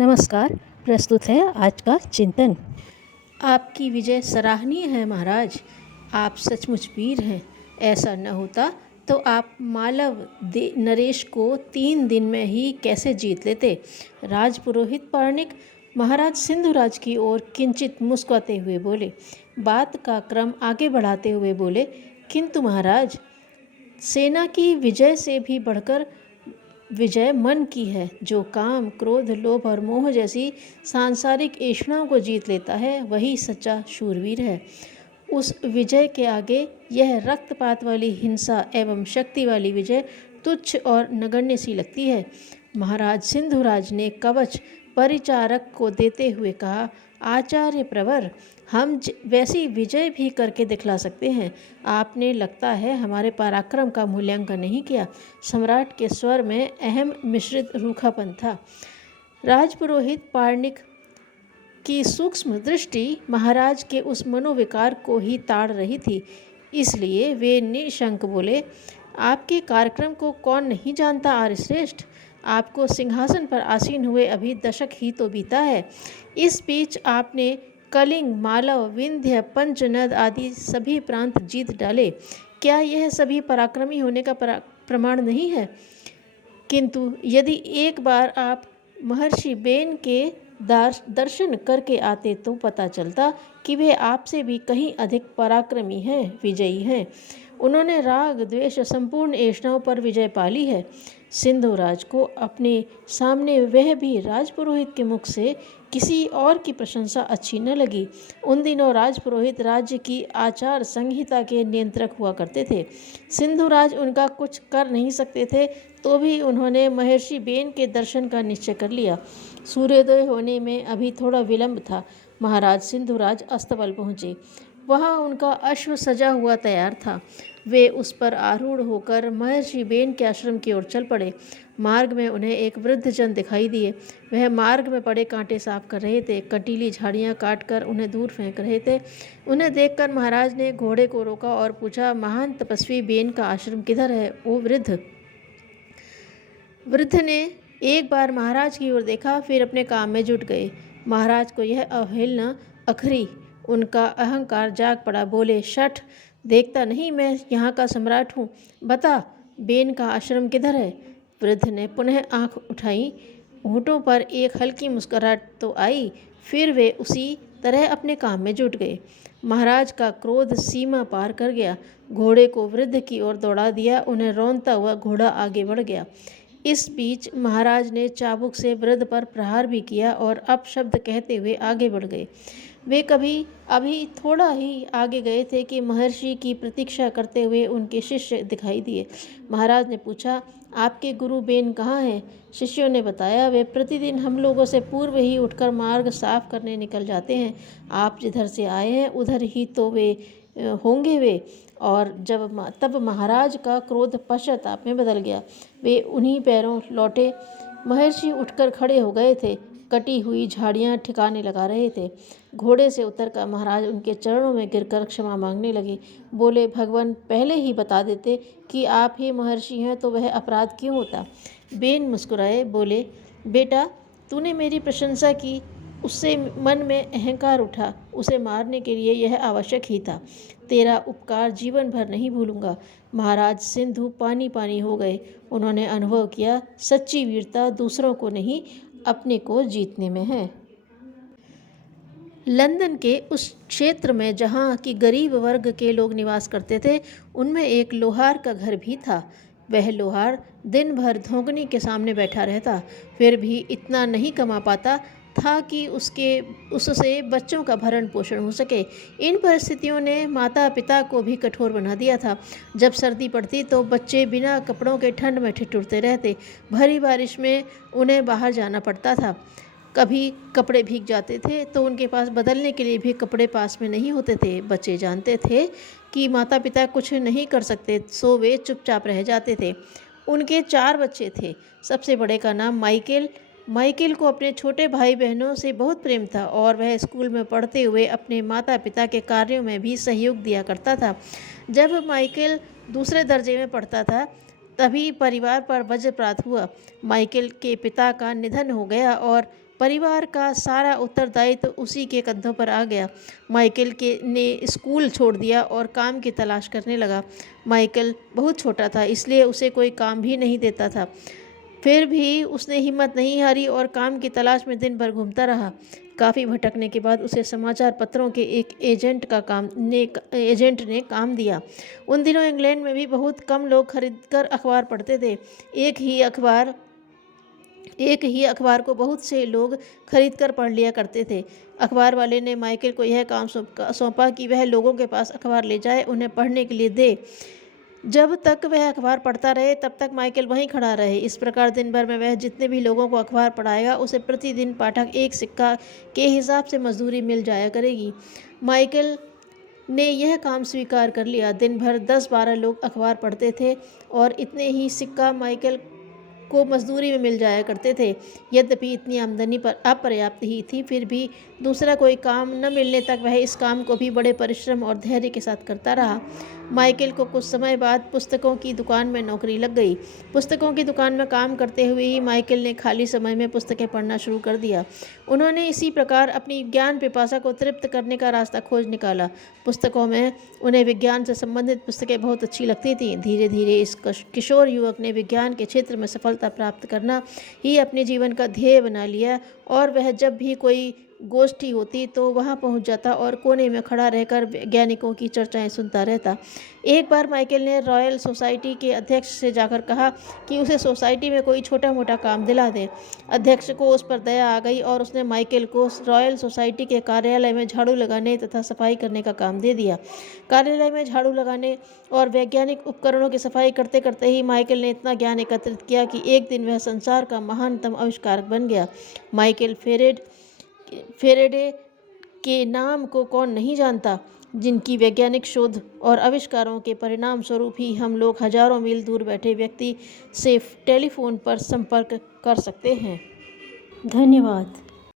नमस्कार। प्रस्तुत है आज का चिंतन। आपकी विजय सराहनीय है महाराज। आप सचमुच वीर हैं। ऐसा न होता तो आप मालव नरेश को 3 दिन में ही कैसे जीत लेते। राजपुरोहित पार्णिक महाराज सिंधुराज की ओर किंचित मुस्कुराते हुए बोले। बात का क्रम आगे बढ़ाते हुए बोले, किंतु महाराज, सेना की विजय से भी बढ़कर विजय मन की है। जो काम, क्रोध, लोभ और मोह जैसी सांसारिक ऐषणाओं को जीत लेता है वही सच्चा शूरवीर है। उस विजय के आगे यह रक्तपात वाली हिंसा एवं शक्ति वाली विजय तुच्छ और नगण्य सी लगती है। महाराज सिंधुराज ने कवच परिचारक को देते हुए कहा, आचार्य प्रवर, हम वैसी विजय भी करके दिखला सकते हैं। आपने लगता है हमारे पराक्रम का मूल्यांकन नहीं किया। सम्राट के स्वर में अहम मिश्रित रूखापन था। राजपुरोहित पार्णिक की सूक्ष्म दृष्टि महाराज के उस मनोविकार को ही ताड़ रही थी, इसलिए वे निशंक बोले, आपके कार्यक्रम को कौन नहीं जानता आर्यश्रेष्ठ। आपको सिंहासन पर आसीन हुए अभी दशक ही तो बीता है। इस बीच आपने कलिंग, मालव, विंध्य, पंचनद आदि सभी प्रांत जीत डाले। क्या यह सभी पराक्रमी होने का प्रमाण नहीं है? किंतु यदि एक बार आप महर्षि बेन के दर्शन करके आते तो पता चलता कि वे आपसे भी कहीं अधिक पराक्रमी हैं, विजयी हैं। उन्होंने राग द्वेष संपूर्ण ऐषणाओं पर विजय पाली है। सिंधुराज को अपने सामने वह भी राजपुरोहित के मुख से किसी और की प्रशंसा अच्छी न लगी। उन दिनों राजपुरोहित राज्य की आचार संहिता के नियंत्रक हुआ करते थे। सिंधुराज उनका कुछ कर नहीं सकते थे, तो भी उन्होंने महर्षि बेन के दर्शन का निश्चय कर लिया। सूर्योदय होने में अभी थोड़ा विलंब था। महाराज सिंधुराज अस्तबल पहुँचे। वहाँ उनका अश्व सजा हुआ तैयार था। वे उस पर आरूढ़ होकर महर्षि बेन के आश्रम की ओर चल पड़े। मार्ग में उन्हें एक वृद्धजन दिखाई दिए। वह मार्ग में पड़े कांटे साफ कर रहे थे, कटीली झाड़ियाँ काट कर उन्हें दूर फेंक रहे थे। उन्हें देखकर महाराज ने घोड़े को रोका और पूछा, महान तपस्वी बेन का आश्रम किधर है ओ वृद्ध? वृद्ध ने एक बार महाराज की ओर देखा, फिर अपने काम में जुट गए। महाराज को यह अवहेलना अखरी। उनका अहंकार जाग पड़ा। बोले, शठ, देखता नहीं मैं यहाँ का सम्राट हूँ। बता, बेन का आश्रम किधर है? वृद्ध ने पुनः आंख उठाई। होठों पर एक हल्की मुस्कुराहट तो आई, फिर वे उसी तरह अपने काम में जुट गए। महाराज का क्रोध सीमा पार कर गया। घोड़े को वृद्ध की ओर दौड़ा दिया। उन्हें रौंदता हुआ घोड़ा आगे बढ़ गया। इस बीच महाराज ने चाबुक से वृद्ध पर प्रहार भी किया और अपशब्द कहते हुए आगे बढ़ गए। वे अभी थोड़ा ही आगे गए थे कि महर्षि की प्रतीक्षा करते हुए उनके शिष्य दिखाई दिए। महाराज ने पूछा, आपके गुरु बेन कहाँ हैं? शिष्यों ने बताया, वे प्रतिदिन हम लोगों से पूर्व ही उठकर मार्ग साफ करने निकल जाते हैं। आप जिधर से आए हैं उधर ही तो वे होंगे वे। और तब महाराज का क्रोध पश्चाताप में बदल गया। वे उन्हीं पैरों लौटे। महर्षि उठकर खड़े हो गए थे। कटी हुई झाड़ियाँ ठिकाने लगा रहे थे। घोड़े से उतरकर महाराज उनके चरणों में गिरकर क्षमा मांगने लगे। बोले, भगवान, पहले ही बता देते कि आप ही महर्षि हैं तो वह अपराध क्यों होता? बेन मुस्कुराए। बोले, बेटा, तूने मेरी प्रशंसा की, उससे मन में अहंकार उठा। उसे मारने के लिए यह आवश्यक ही था। तेरा उपकार जीवन भर नहीं भूलूंगा। महाराज सिंधु पानी पानी हो गए। उन्होंने अनुभव किया, सच्ची वीरता दूसरों को नहीं, अपने को जीतने में है। लंदन के उस क्षेत्र में जहाँ की गरीब वर्ग के लोग निवास करते थे, उनमें एक लोहार का घर भी था। वह लोहार दिन भर धोकनी के सामने बैठा रहता, फिर भी इतना नहीं कमा पाता था कि उससे बच्चों का भरण पोषण हो सके। इन परिस्थितियों ने माता पिता को भी कठोर बना दिया था। जब सर्दी पड़ती तो बच्चे बिना कपड़ों के ठंड में ठिठुरते रहते। भरी बारिश में उन्हें बाहर जाना पड़ता था। कभी कपड़े भीग जाते थे तो उनके पास बदलने के लिए भी कपड़े पास में नहीं होते थे। बच्चे जानते थे कि माता पिता कुछ नहीं कर सकते, सो वे चुपचाप रह जाते थे। उनके 4 बच्चे थे। सबसे बड़े का नाम माइकेल। माइकेल को अपने छोटे भाई बहनों से बहुत प्रेम था और वह स्कूल में पढ़ते हुए अपने माता पिता के कार्यों में भी सहयोग दिया करता था। जब माइकेल दूसरे दर्जे में पढ़ता था तभी परिवार पर वज्रपात हुआ। माइकेल के पिता का निधन हो गया और परिवार का सारा उत्तरदायित्व उसी के कंधों पर आ गया। माइकल के ने स्कूल छोड़ दिया और काम की तलाश करने लगा। माइकल बहुत छोटा था, इसलिए उसे कोई काम भी नहीं देता था। फिर भी उसने हिम्मत नहीं हारी और काम की तलाश में दिन भर घूमता रहा। काफ़ी भटकने के बाद उसे समाचार पत्रों के एक एजेंट ने काम दिया। उन दिनों इंग्लैंड में भी बहुत कम लोग खरीदकर अखबार पढ़ते थे। एक ही अखबार को बहुत से लोग खरीद कर पढ़ लिया करते थे। अखबार वाले ने माइकल को यह काम सौंपा कि वह लोगों के पास अखबार ले जाए, उन्हें पढ़ने के लिए दे। जब तक वह अखबार पढ़ता रहे तब तक माइकल वहीं खड़ा रहे। इस प्रकार दिन भर में वह जितने भी लोगों को अखबार पढ़ाएगा, उसे प्रतिदिन पाठक एक सिक्का के हिसाब से मजदूरी मिल जाया करेगी। माइकल ने यह काम स्वीकार कर लिया। दिन भर 10-12 लोग अखबार पढ़ते थे और इतने ही सिक्का माइकल को मजदूरी में मिल जाया करते थे। यद्यपि इतनी आमदनी पर अपर्याप्त ही थी, फिर भी दूसरा कोई काम न मिलने तक वह इस काम को भी बड़े परिश्रम और धैर्य के साथ करता रहा। माइकल को कुछ समय बाद पुस्तकों की दुकान में नौकरी लग गई। पुस्तकों की दुकान में काम करते हुए ही माइकल ने खाली समय में पुस्तकें पढ़ना शुरू कर दिया। उन्होंने इसी प्रकार अपनी ज्ञान पिपासा को तृप्त करने का रास्ता खोज निकाला। पुस्तकों में उन्हें विज्ञान से संबंधित पुस्तकें बहुत अच्छी लगती थीं। धीरे धीरे इस किशोर युवक ने विज्ञान के क्षेत्र में सफलता प्राप्त करना ही अपने जीवन का ध्येय बना लिया और वह जब भी कोई गोष्ठी होती तो वहां पहुंच जाता और कोने में खड़ा रहकर वैज्ञानिकों की चर्चाएं सुनता रहता। एक बार माइकल ने रॉयल सोसाइटी के अध्यक्ष से जाकर कहा कि उसे सोसाइटी में कोई छोटा मोटा काम दिला दे। अध्यक्ष को उस पर दया आ गई और उसने माइकल को रॉयल सोसाइटी के कार्यालय में झाड़ू लगाने तथा सफाई करने का काम दे दिया। कार्यालय में झाड़ू लगाने और वैज्ञानिक उपकरणों की सफाई करते करते ही माइकल ने इतना ज्ञान एकत्रित किया कि एक दिन वह संसार का महानतम आविष्कारक बन गया। माइकल फेरेडे के नाम को कौन नहीं जानता, जिनकी वैज्ञानिक शोध और आविष्कारों के परिणाम स्वरूप ही हम लोग हजारों मील दूर बैठे व्यक्ति से टेलीफोन पर संपर्क कर सकते हैं। धन्यवाद।